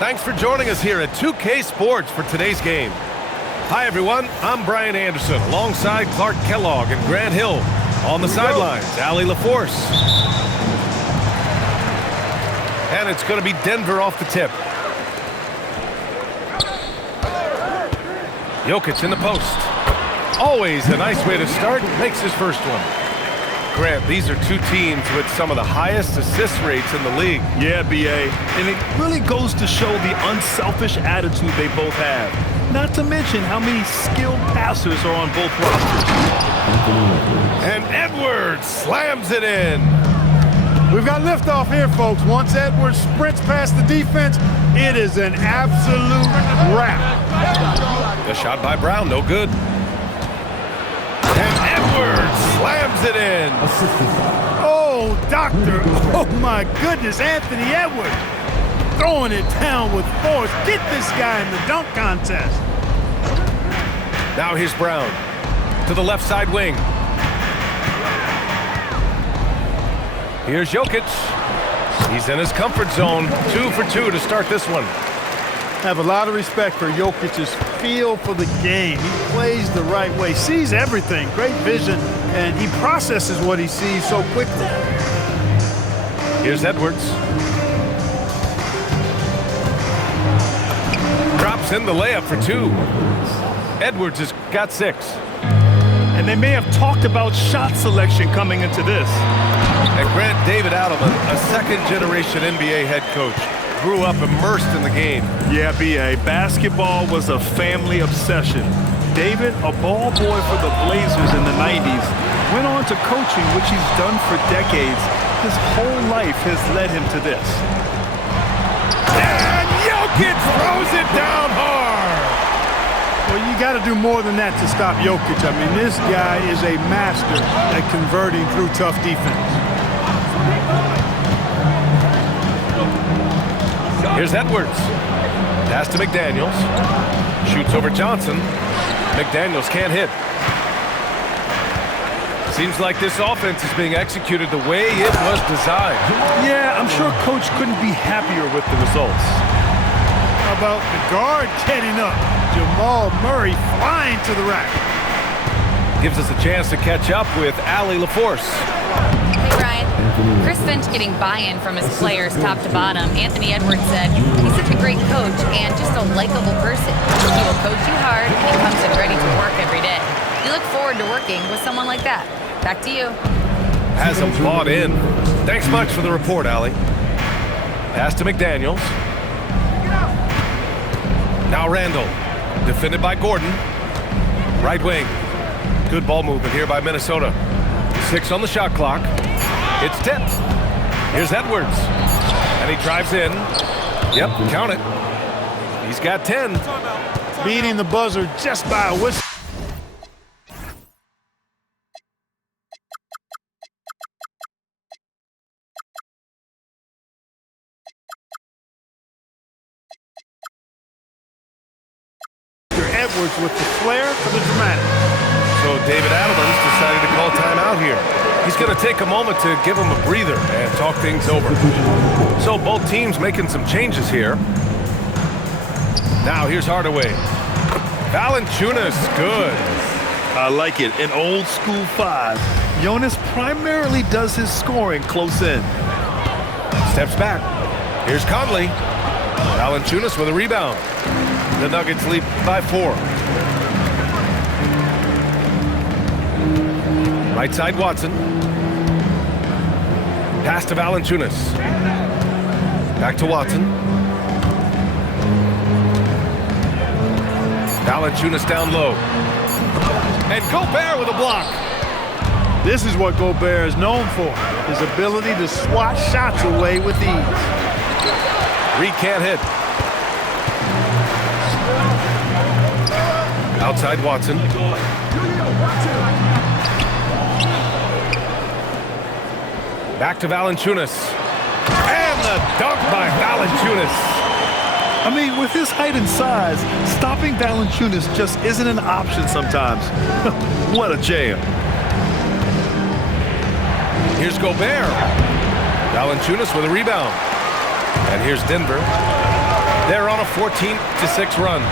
Thanks for joining us here at 2K Sports for today's game. Hi, everyone. I'm Brian Anderson, alongside Clark Kellogg and Grant Hill. On the sidelines, Allie LaForce. And it's going to be Denver off the tip. Jokić in the post. Always a nice way to start. Makes his first one. Grant, these are two teams with some of the highest assist rates in the league. Yeah, B.A. And it really goes to show the unselfish attitude they both have. Not to mention how many skilled passers are on both rosters. And Edwards slams it in. We've got liftoff here, folks. Once Edwards sprints past the defense, it is an absolute wrap. The shot by Brown, no good. And Edwards slams it in. Oh, doctor. Oh, my goodness, Anthony Edwards. Throwing it down with force. Get this guy in the dunk contest. Now here's Brown to the left side wing. Here's Jokić. He's in his comfort zone. 2 for 2 to start this one. I have a lot of respect for Jokic's feel for the game. He plays the right way, sees everything, great vision, and he processes what he sees so quickly. Here's Edwards. Drops in the layup for 2. Edwards has got 6. And they may have talked about shot selection coming into this. And Grant, David Adelman, a second-generation NBA head coach, grew up immersed in the game. Yeah, B.A. Basketball was a family obsession. David, a ball boy for the Blazers in the 90s, went on to coaching, which he's done for decades. His whole life has led him to this. And Jokić throws it down hard. Well, you got to do more than that to stop Jokić. I mean, this guy is a master at converting through tough defense. Here's Edwards. Pass to McDaniels. Shoots over Johnson. McDaniels can't hit. Seems like this offense is being executed the way it was designed. Yeah, I'm sure Coach couldn't be happier with the results. How about the guard getting up? Jamal Murray flying to the rack. Gives us a chance to catch up with Allie LaForce. Hey, Ryan. Chris Finch getting buy-in from his players top to bottom. Anthony Edwards said he's such a great coach and just a likable person. He will coach you hard and he comes in ready to work every day. We look forward to working with someone like that. Back to you. Has him bought in. Thanks much for the report, Allie. Pass to McDaniels. Now Randall. Defended by Gordon. Right wing. Good ball movement here by Minnesota. 6 on the shot clock. It's tipped. Here's Edwards. And he drives in. Yep, count it. He's got 10. Beating the buzzer just by a whistle. Edwards with the flair for the dramatic. So David Adelman's decided to call timeout here. He's going to take a moment to give him a breather and talk things over. So both teams making some changes here. Now here's Hardaway. Valanciunas, good. I like it. An old school 5. Jonas primarily does his scoring close in. Steps back. Here's Conley. Valanciunas with a rebound. The Nuggets lead by 4. Right side Watson. Pass to Valanciunas. Back to Watson. Valanciunas down low. And Gobert with a block. This is what Gobert is known for. His ability to swat shots away with ease. Reed can't hit. Outside Watson. Back to Valanciunas. And the dunk by Valanciunas. I mean, with his height and size, stopping Valanciunas just isn't an option sometimes. What a jam. Here's Gobert. Valanciunas with a rebound. And here's Denver. They're on a 14-6 run.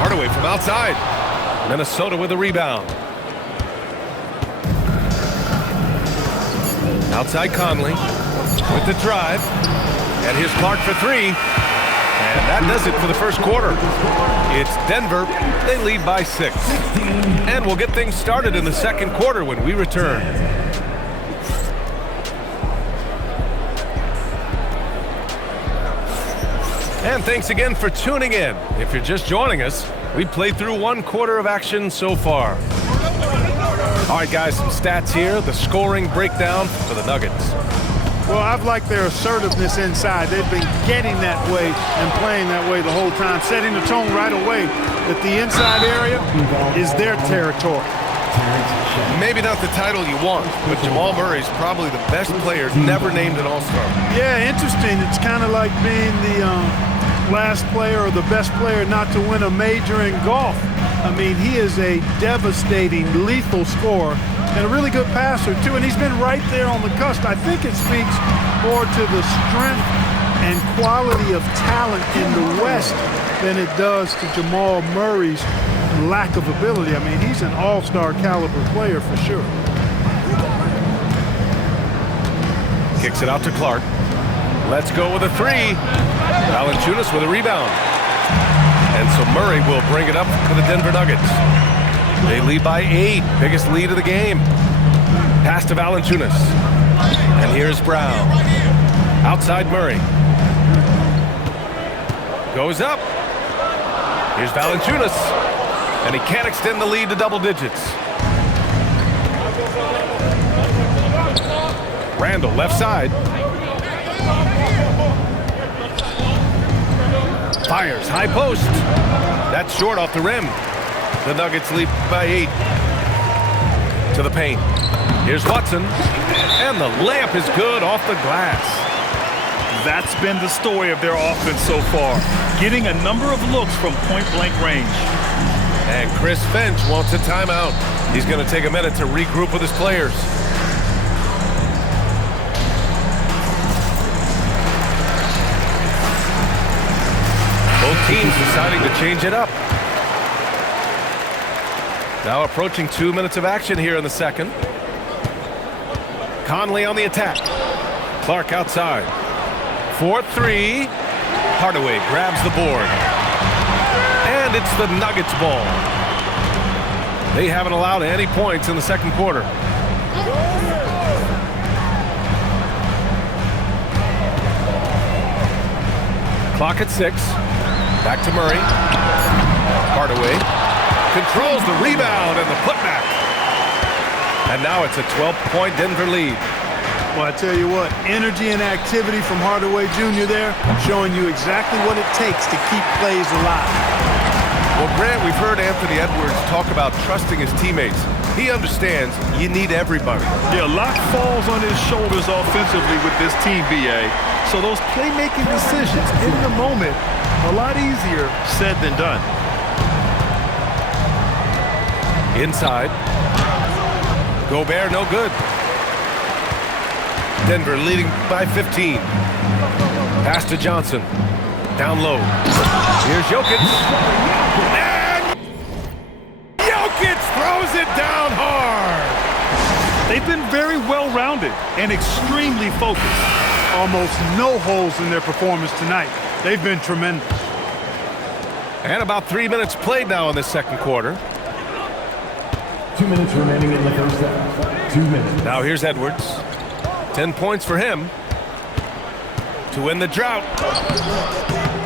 Hardaway from outside. Minnesota with a rebound. Outside Conley with the drive. And here's Clark for three. And that does it for the first quarter. It's Denver. They lead by 6. And we'll get things started in the second quarter when we return. And thanks again for tuning in. If you're just joining us, we've played through 1 quarter of action so far. All right, guys, some stats here. The scoring breakdown for the Nuggets. Well, I've liked their assertiveness inside. They've been getting that way and playing that way the whole time, setting the tone right away that the inside area is their territory. Maybe not the title you want, but Jamal Murray's probably the best player never named an All-Star. Yeah, interesting. It's kind of like being the last player or the best player not to win a major in golf. I mean, he is a devastating, lethal scorer and a really good passer, too. And he's been right there on the cusp. I think it speaks more to the strength and quality of talent in the West than it does to Jamal Murray's lack of ability. I mean, he's an all-star caliber player for sure. Kicks it out to Clark. Let's go with a three. Valanciunas with a rebound. And so Murray will bring it up for the Denver Nuggets. They lead by 8. Biggest lead of the game. Pass to Valanciunas. And here's Brown. Outside Murray. Goes up. Here's Valanciunas. And he can't extend the lead to double digits. Randall left side. Fires, high post. That's short off the rim. The Nuggets lead by 8. To the paint. Here's Watson. And the layup is good off the glass. That's been the story of their offense so far. Getting a number of looks from point-blank range. And Chris Finch wants a timeout. He's going to take a minute to regroup with his players. Both teams deciding to change it up. Now approaching 2 minutes of action here in the second. Conley on the attack. Clark outside. 4-3. Hardaway grabs the board. And it's the Nuggets ball. They haven't allowed any points in the second quarter. Clock at 6. Back to Murray. Hardaway controls the rebound and the putback. And now it's a 12-point Denver lead. Well, I tell you what, energy and activity from Hardaway Jr. there, showing you exactly what it takes to keep plays alive. Well, Grant, we've heard Anthony Edwards talk about trusting his teammates. He understands you need everybody. Yeah, a lot falls on his shoulders offensively with this team, BA. So those playmaking decisions in the moment, a lot easier said than done. Inside. Gobert, no good. Denver leading by 15. Pass to Johnson. Down low. Here's Jokić. And Jokić throws it down hard. They've been very well-rounded and extremely focused. Almost no holes in their performance tonight. They've been tremendous. And about 3 minutes played now in the second quarter. 2 minutes remaining in the first half. 2 minutes. Now here's Edwards. 10 points for him to win the drought.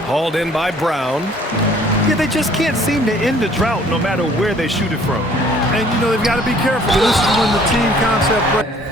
Hauled in by Brown. Yeah, they just can't seem to end the drought no matter where they shoot it from. And, you know, they've got to be careful. This is when the team concept breaks.